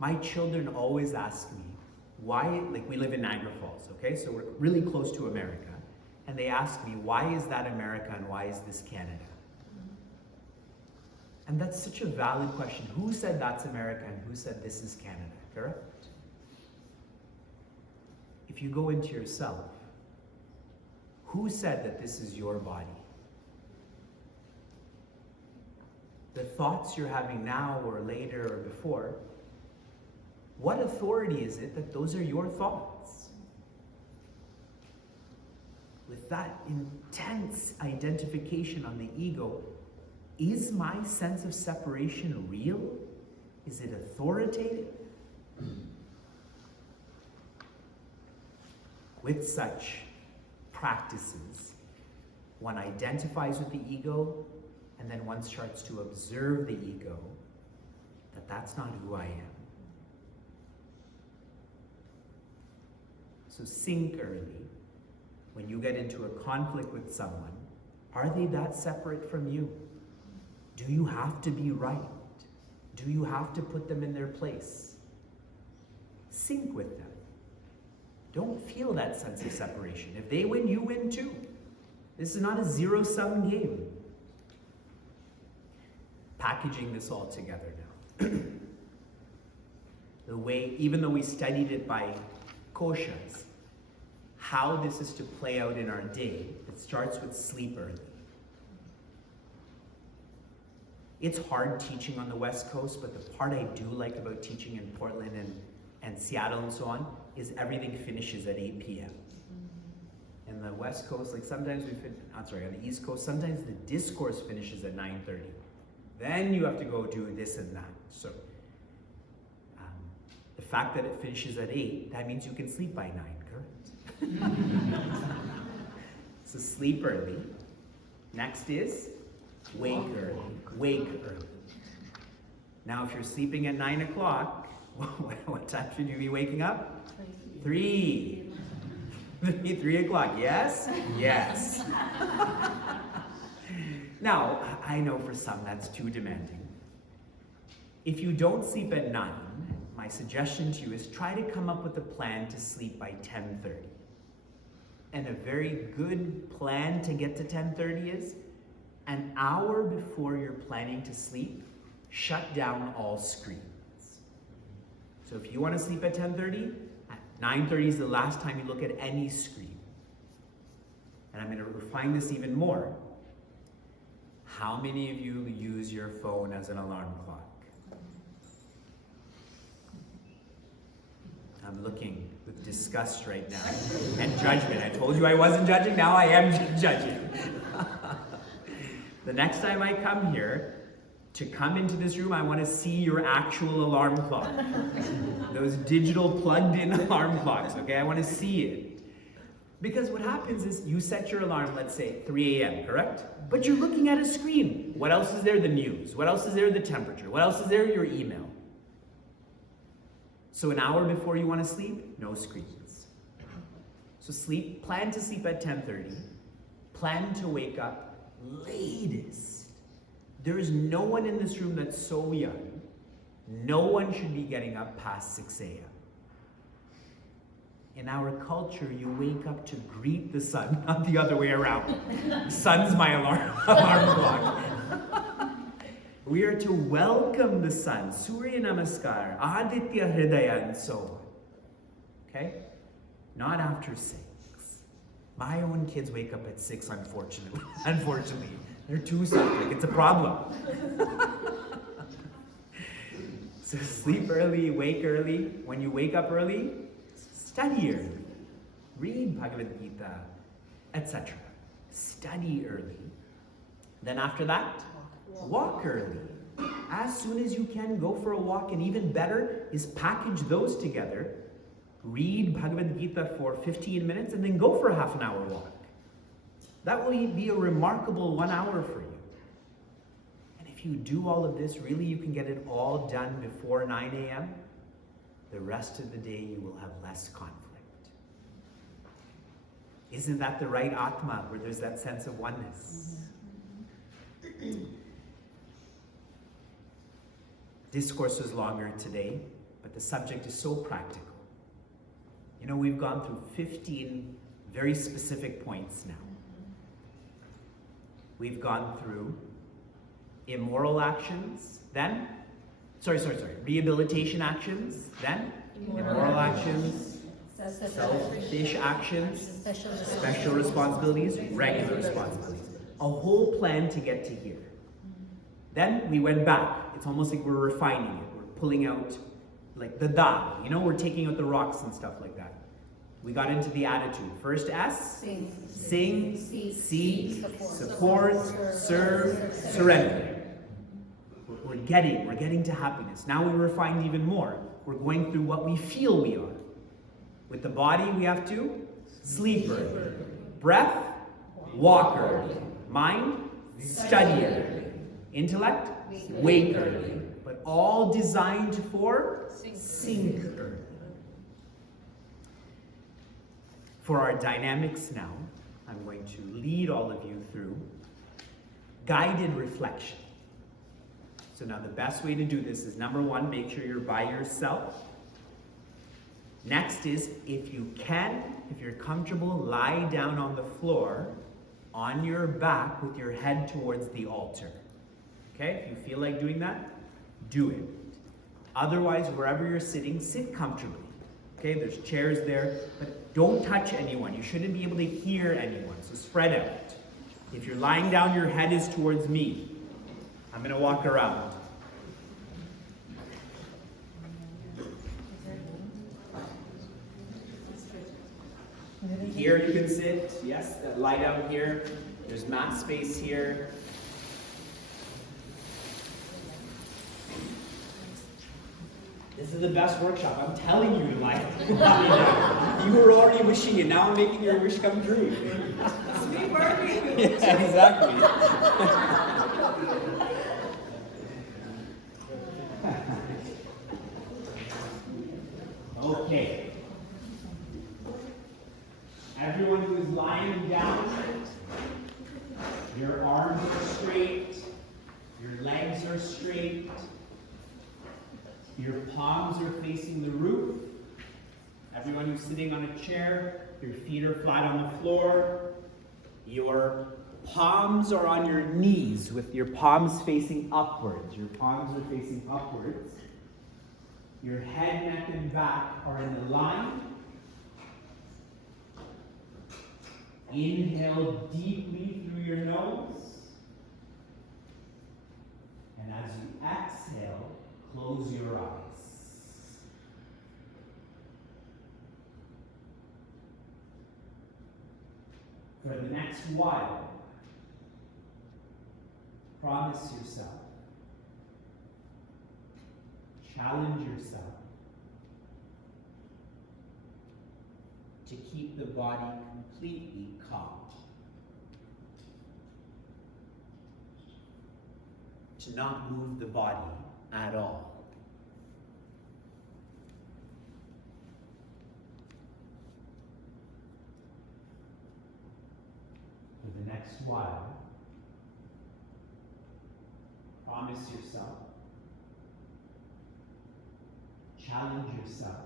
My children always ask me, why, like we live in Niagara Falls, okay? So we're really close to America. And they ask me, why is that America and why is this Canada? And that's such a valid question. Who said that's America and who said this is Canada, correct? If you go into yourself, who said that this is your body? The thoughts you're having now or later or before, what authority is it that those are your thoughts? With that intense identification on the ego, is my sense of separation real? Is it authoritative? With such practices, one identifies with the ego, and then one starts to observe the ego, that that's not who I am. So sync early. When you get into a conflict with someone, are they that separate from you? Do you have to be right? Do you have to put them in their place? Sync with them. Don't feel that sense of separation. If they win, you win too. This is not a zero-sum game. Packaging this all together now. The way, even though we studied it by koshas, how this is to play out in our day, it starts with sleep early. It's hard teaching on the West Coast, but the part I do like about teaching in Portland and Seattle and so on is everything finishes at 8 p.m. And the West Coast, like sometimes on the East Coast, sometimes the discourse finishes at 9:30. Then you have to go do this and that. So the fact that it finishes at 8, that means you can sleep by 9, correct? So sleep early. Next is wake early. Wake early. Now if you're sleeping at 9 o'clock, what time should you be waking up? 3. 3 o'clock, yes? Yes. Now, I know for some that's too demanding. If you don't sleep at 9, my suggestion to you is try to come up with a plan to sleep by 10:30. And a very good plan to get to 10:30 is an hour before you're planning to sleep, shut down all screens. So if you want to sleep at 10:30, at 9:30 is the last time you look at any screen. And I'm going to refine this even more. How many of you use your phone as an alarm clock? I'm looking with disgust right now and judgment. I told you I wasn't judging, now I am judging. The next time I come here, to come into this room, I want to see your actual alarm clock. Those digital plugged-in alarm clocks, okay? I want to see it. Because what happens is you set your alarm, let's say 3 a.m., correct? But you're looking at a screen. What else is there? The news. What else is there? The temperature. What else is there? Your email. So an hour before you want to sleep, no screens. So plan to sleep at 10:30. Plan to wake up latest. There is no one in this room that's so young. No one should be getting up past 6 a.m. In our culture, you wake up to greet the sun, not the other way around. Sun's my alarm clock. We are to welcome the sun, Surya Namaskar, Aditya Hridaya, and so on. Okay? Not after 6. My own kids wake up at 6, unfortunately. Unfortunately. They're too soft, like it's a problem. So sleep early, wake early. When you wake up early, study early. Read Bhagavad Gita, etc. Study early. Then after that, walk early. As soon as you can, go for a walk, and even better is package those together. Read Bhagavad Gita for 15 minutes and then go for a half an hour walk. That will be a remarkable 1 hour for you. And if you do all of this, really you can get it all done before 9 a.m. The rest of the day you will have less conflict. Isn't that the right Atma, where there's that sense of oneness? Discourse is longer today, but the subject is so practical. You know, we've gone through 15 very specific points now. We've gone through immoral actions, then, rehabilitation actions, then, immoral actions, selfish actions, special responsibilities, regular responsibilities. A whole plan to get to here. Then we went back. It's almost like we're refining it. We're pulling out like the da, you know, we're taking out the rocks and stuff like that. We got into the attitude. First S, sing, seek, support, serve, surrender. We're getting to happiness. Now we refined even more. We're going through what we feel we are. With the body, we have to sleep early. Breath, walk early. Mind, study early. Intellect, wake early. But all designed for sink early. For our dynamics now, I'm going to lead all of you through guided reflection. So now the best way to do this is, number one, make sure you're by yourself. Next is, if you can, if you're comfortable, lie down on the floor on your back with your head towards the altar. Okay, if you feel like doing that, do it. Otherwise, wherever you're sitting, sit comfortably. Okay, there's chairs there, but don't touch anyone. You shouldn't be able to hear anyone, so spread out. If you're lying down, your head is towards me. I'm going to walk around. Here you can sit. Yes, lie down here. There's mat space here. This is the best workshop. I'm telling you, lie down. You were already wishing it. Now I'm making your wish come true. We working. Yeah, exactly. Okay. Everyone who is lying down, your arms are straight, your legs are straight, your palms are facing the roof. Everyone who's sitting on a chair, your feet are flat on the floor. Your palms are on your knees with your palms facing upwards. Your palms are facing upwards. Your head, neck, and back are in a line. Inhale deeply through your nose. And as you exhale, close your eyes. For the next while, promise yourself, challenge yourself to keep the body completely calm. To not move the body at all. For the next while, promise yourself, challenge yourself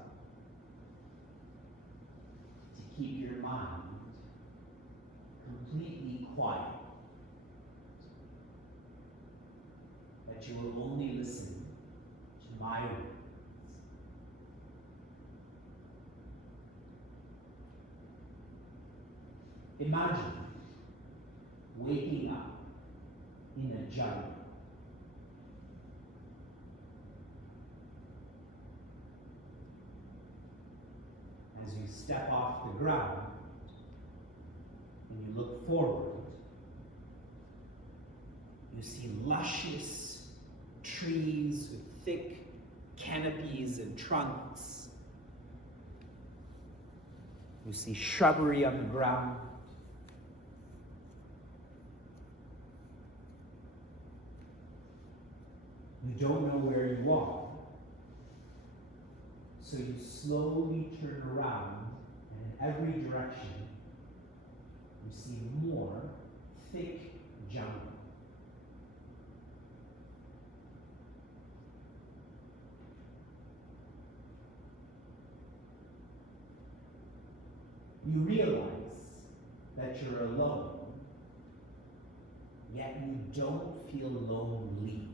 to keep your mind completely quiet. That you will only listen to my words. Imagine waking up in a jungle. As you step off the ground and you look forward, you see luscious trees with thick canopies and trunks. You see shrubbery on the ground. You don't know where you are, so you slowly turn around, and in every direction you see more thick jungle. You realize that you're alone, yet you don't feel lonely.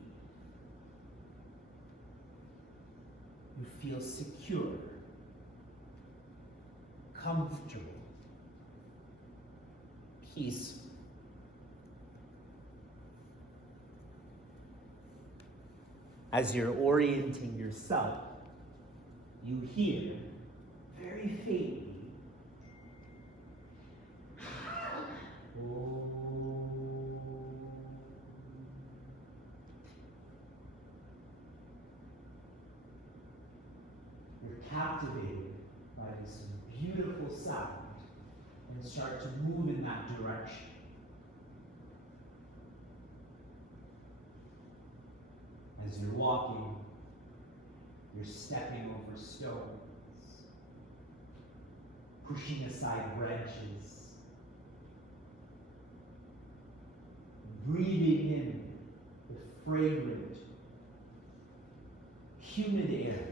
You feel secure, comfortable, peaceful. As you're orienting yourself, you hear very faintly, "Oh." You're captivated by this beautiful sound and start to move in that direction. As you're walking, you're stepping over stones, pushing aside branches, breathing in the fragrant, humid air.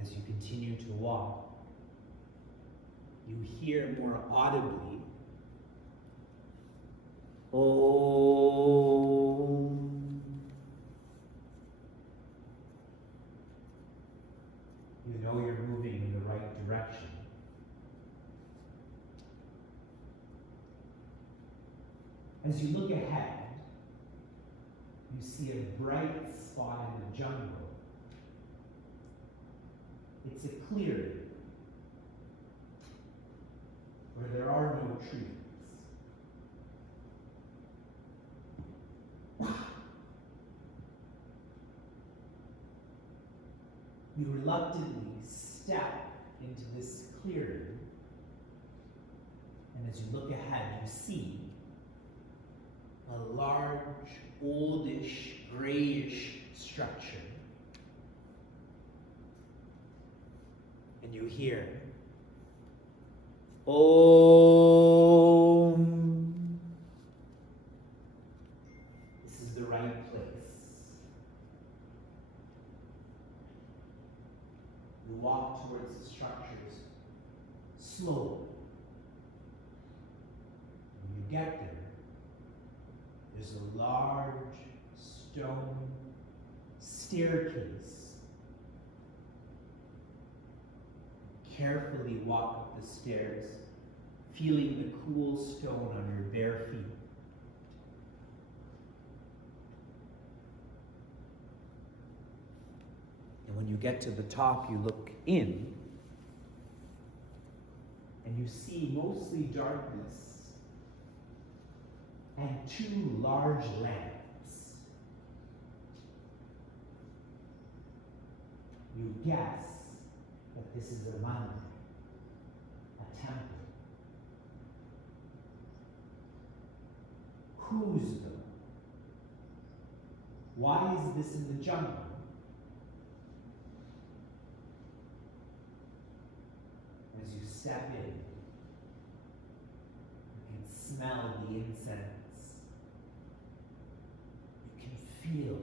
As you continue to walk, you hear more audibly, "Om." You know you're moving in the right direction. As you look ahead, you see a bright spot in the jungle. It's a clearing where there are no trees. You reluctantly step into this clearing, and as you look ahead, you see a large, oldish, grayish structure. And you hear, Om. This is the right place. You walk towards the structures slowly. When you get there, there's a large stone staircase. Carefully walk up the stairs, feeling the cool stone on your bare feet. And when you get to the top, you look in, and you see mostly darkness and two large lamps. You guess that this is a mandir, a temple. Whose though? Why is this in the jungle? As you step in, you can smell the incense. You can feel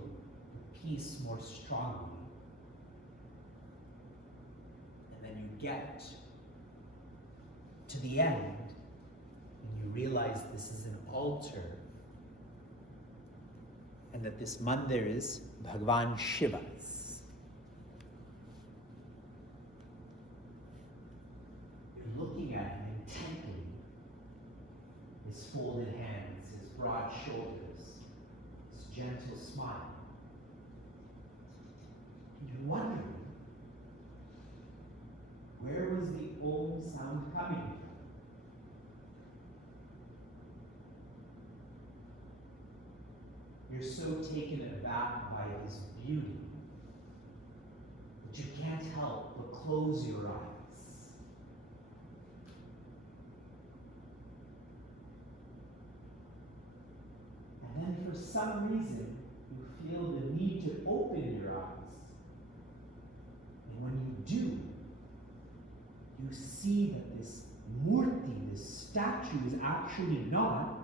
the peace more strongly. And then you get to the end, and you realize this is an altar, and that this mandir is Bhagavan Shiva's. You're looking at him intently, his folded hands, his broad shoulders, his gentle smile. And you're wondering, where was the Om sound coming from? You're so taken aback by his beauty that you can't help but close your eyes. And then for some reason, you feel the need to open your eyes. And when you do, you see that this murti, this statue, is actually not.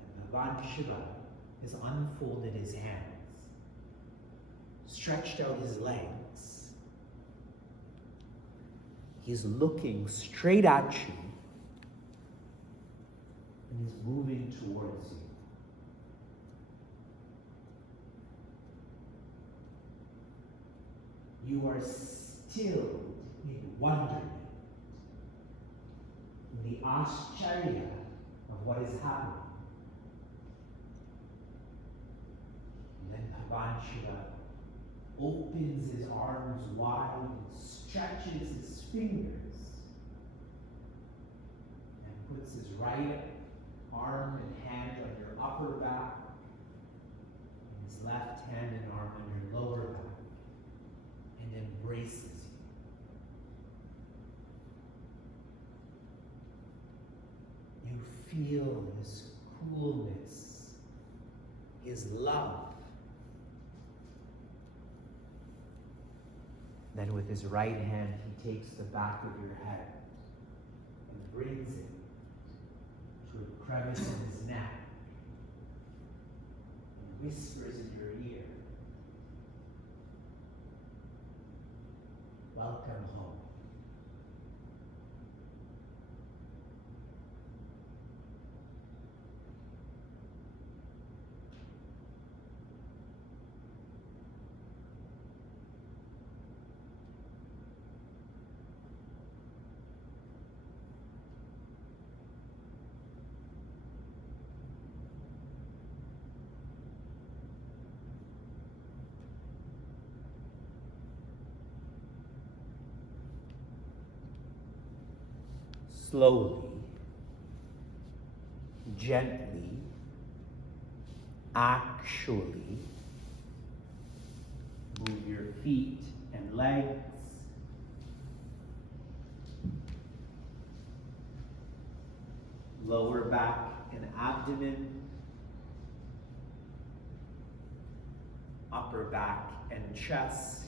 And Bhagavan Shiva has unfolded his hands, stretched out his legs. He's looking straight at you, and he's moving towards you. You are still in wonderment, in the Acharya of what is happening. And then Bhagavan Shiva opens his arms wide and stretches his fingers and puts his right arm and hand on your upper back and his left hand and arm on your lower back and embraces you. You feel his coolness, his love. Then with his right hand, he takes the back of your head and brings it to a crevice in his neck and whispers in your ear, "Welcome home." slowly, gently, actually move your feet and legs. Lower back and abdomen. Upper back and chest.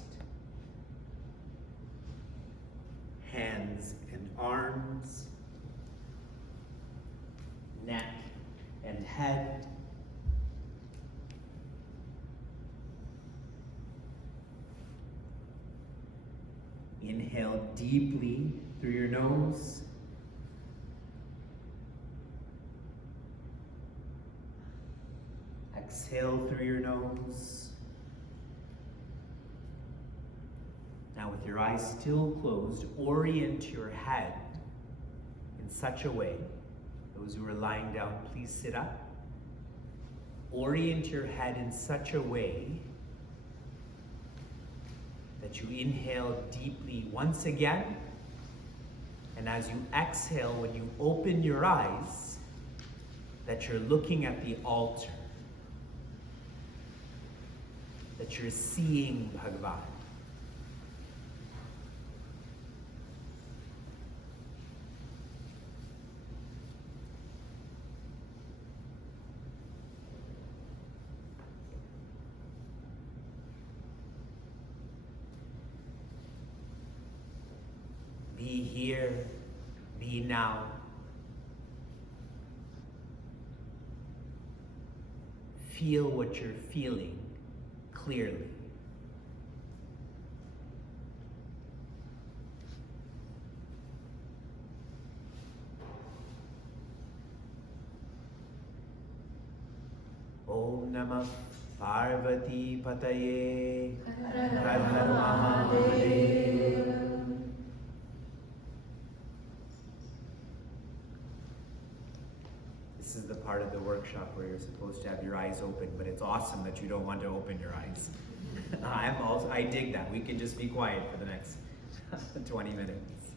Hands and arms. Neck and head. Inhale deeply through your nose. Exhale through your nose. Now with your eyes still closed, orient your head in such a way, those who are lying down, please sit up. Orient your head in such a way that you inhale deeply once again, and as you exhale, when you open your eyes, that you're looking at the altar, that you're seeing Bhagavan. Be here, be now. Feel what you're feeling clearly. Om Namah Parvati Pataye Har Har Mahadev. This is the part of the workshop where you're supposed to have your eyes open, but it's awesome that you don't want to open your eyes. I dig that. We can just be quiet for the next 20 minutes.